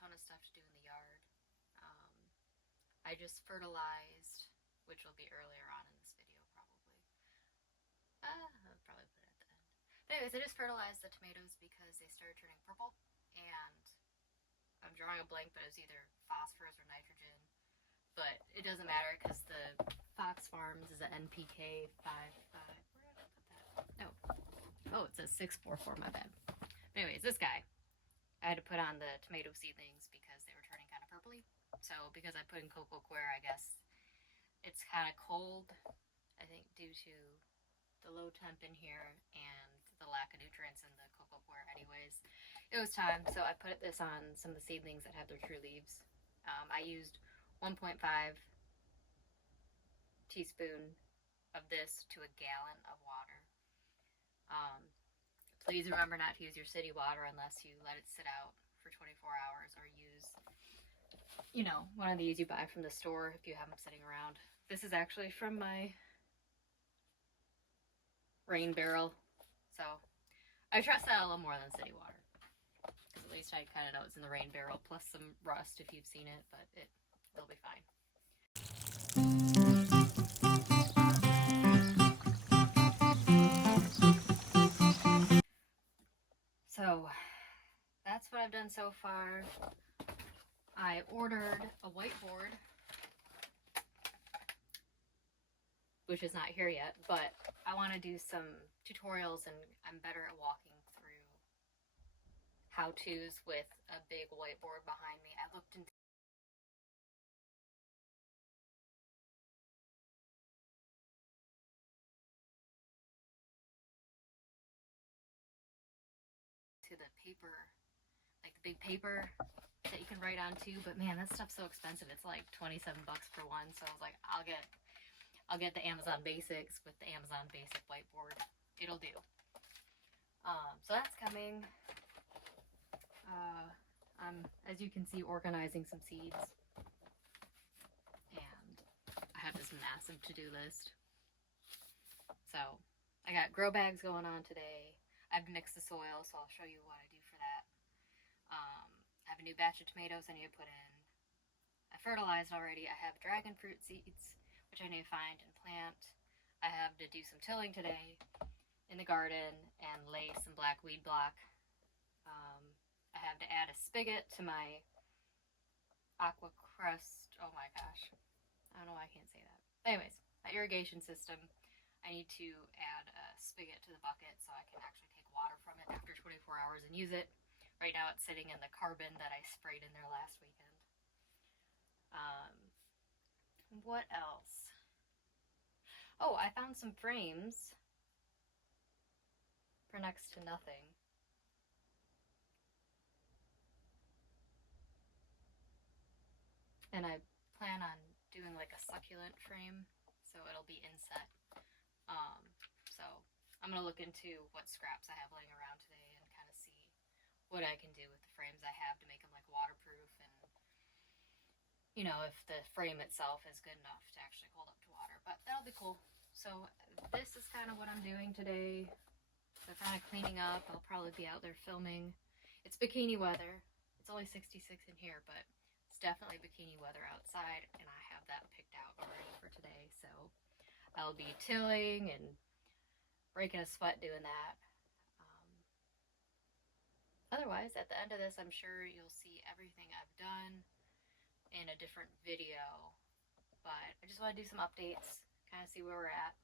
ton of stuff to do in the yard. I just fertilized, which will be earlier on in this video probably. I'll probably put it at the end. But anyways, I just fertilized the tomatoes because they started turning purple, and I'm drawing a blank, but it was either phosphorus or nitrogen. But it doesn't matter because the FoxFarms is an NPK 5. Where did I put that? Oh, it says 644. My bad. Anyways, this guy, I had to put on the tomato seedlings because they were turning kind of purpley. So because I put in cocoa coir, I guess it's kind of cold, I think due to the low temp in here and the lack of nutrients in the cocoa coir anyways. It was time, so I put this on some of the seedlings that have their true leaves. I used 1.5 teaspoon of this to a gallon of water. Please remember not to use your city water unless you let it sit out for 24 hours or use, you know, one of these you buy from the store if you have them sitting around. This is actually from my rain barrel, so I trust that a little more than city water. Because at least I kind of know it's in the rain barrel, plus some rust if you've seen it, but it'll be fine. So that's what I've done so far. I ordered a whiteboard, which is not here yet, but I want to do some tutorials, and I'm better at walking through how-tos with a big whiteboard behind me. I looked into the paper, like the big paper that you can write on too, but man, that stuff's so expensive. It's like 27 bucks for one, so I was like, I'll get the Amazon Basics with the Amazon Basic whiteboard. It'll do. So that's coming. I'm, as you can see, organizing some seeds, and I have this massive to-do list. So I got grow bags going on today. I've mixed the soil, so I'll show you what I do for that. I have a new batch of tomatoes I need to put in. I fertilized already. I have dragon fruit seeds, which I need to find and plant. I have to do some tilling today in the garden and lay some black weed block. I have to add a spigot to my aqua crust. Oh my gosh. I don't know why I can't say that. Anyways, my irrigation system. I need to add a spigot to the bucket so I can actually take water from it after 24 hours and use it. Right now it's sitting in the carbon that I sprayed in there last weekend. What else? Oh, I found some frames for next to nothing. And I plan on doing like a succulent frame, so it'll be inset. So I'm going to look into what scraps I have laying around today and kind of see what I can do with the frames I have to make them like waterproof, and you know, if the frame itself is good enough to actually hold up to water. But that'll be cool. So this is kind of what I'm doing today. So kind of cleaning up. I'll probably be out there filming. It's bikini weather. It's only 66 in here, but it's definitely bikini weather outside, and I have that picked out already for today. So I'll be tilling and breaking a sweat doing that. Otherwise, at the end of this, I'm sure you'll see everything I've done in a different video. But I just want to do some updates, kind of see where we're at.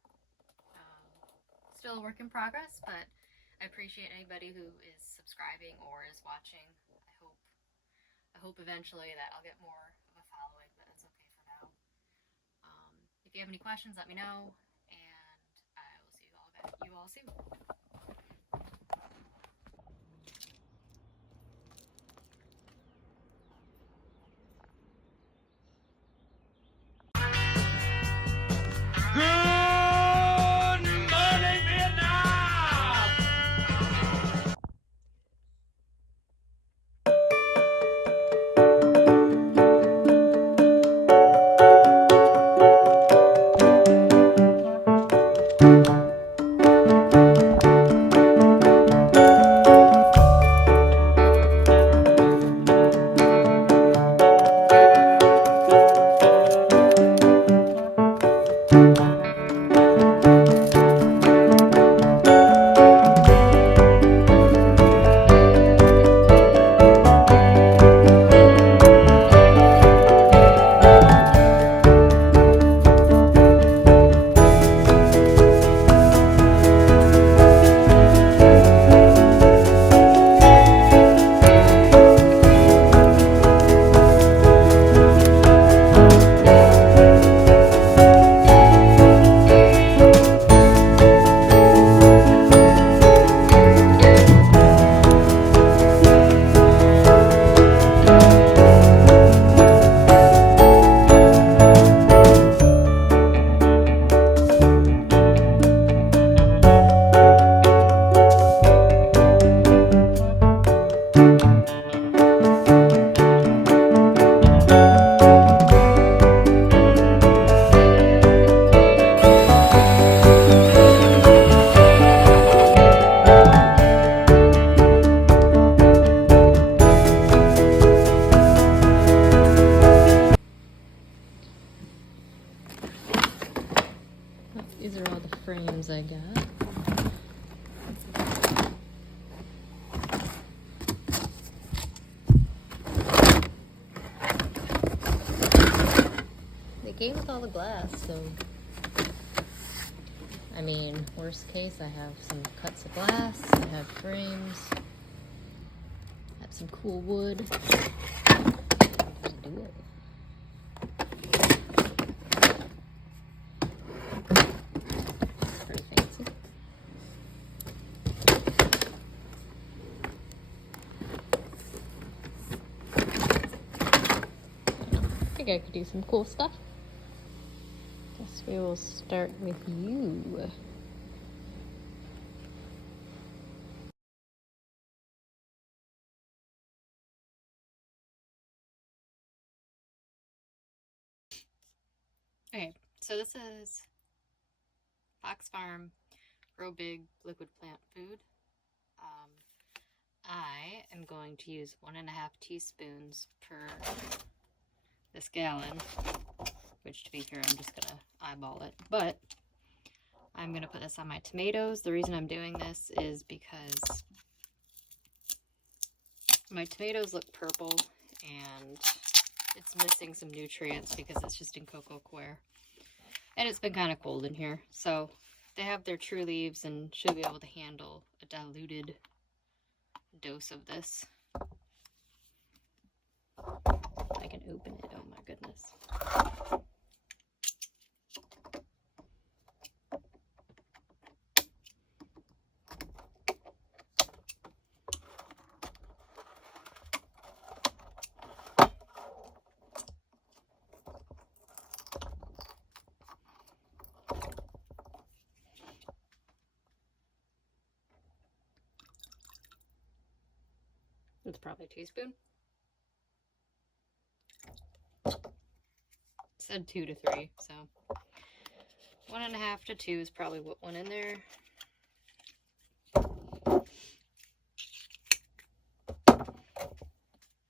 Still a work in progress, but I appreciate anybody who is subscribing or is watching. I hope eventually that I'll get more of a following, but that's okay for now. If you have any questions, let me know, and I will see you all soon. These are all the frames I got. They came with all the glass, so I mean, worst case, I have some cuts of glass, I have frames, I have some cool wood. Just do it. Pretty fancy. I think I could do some cool stuff. Guess we will start with you. Okay, so this is FoxFarm Grow Big Liquid Plant Food. I am going to use 1.5 teaspoons per this gallon, which to be fair, I'm just gonna eyeball it, but I'm gonna put this on my tomatoes. The reason I'm doing this is because my tomatoes look purple and it's missing some nutrients because it's just in cocoa coir. And it's been kind of cold in here, so they have their true leaves and should be able to handle a diluted dose of this. I can open it, oh my goodness. It's probably a teaspoon. It said 2 to 3, so 1.5 to 2 is probably what went in there.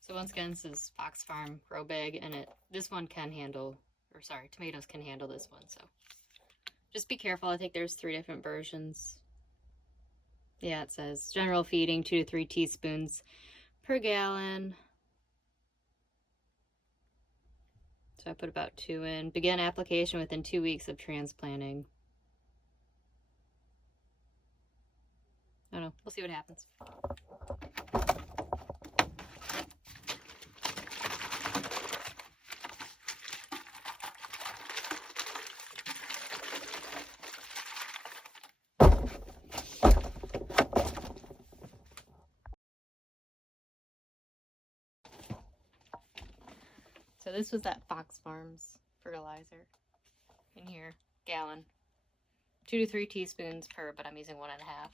So once again, this is FoxFarm Grow Big, and this one can handle, or sorry, tomatoes can handle this one, so just be careful. I think there's 3 different versions. Yeah, it says general feeding 2 to 3 teaspoons per gallon. So I put about 2 in. Begin application within 2 weeks of transplanting. I don't know. We'll see what happens. So this was that FoxFarms fertilizer in here, gallon. 2 to 3 teaspoons per, but I'm using 1.5.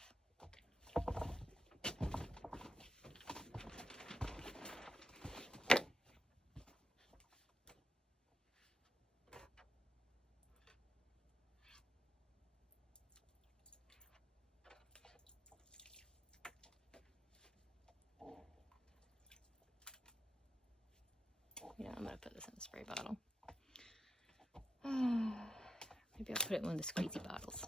Yeah, I'm gonna put this in a spray bottle. Maybe I'll put it in one of the squeezy bottles.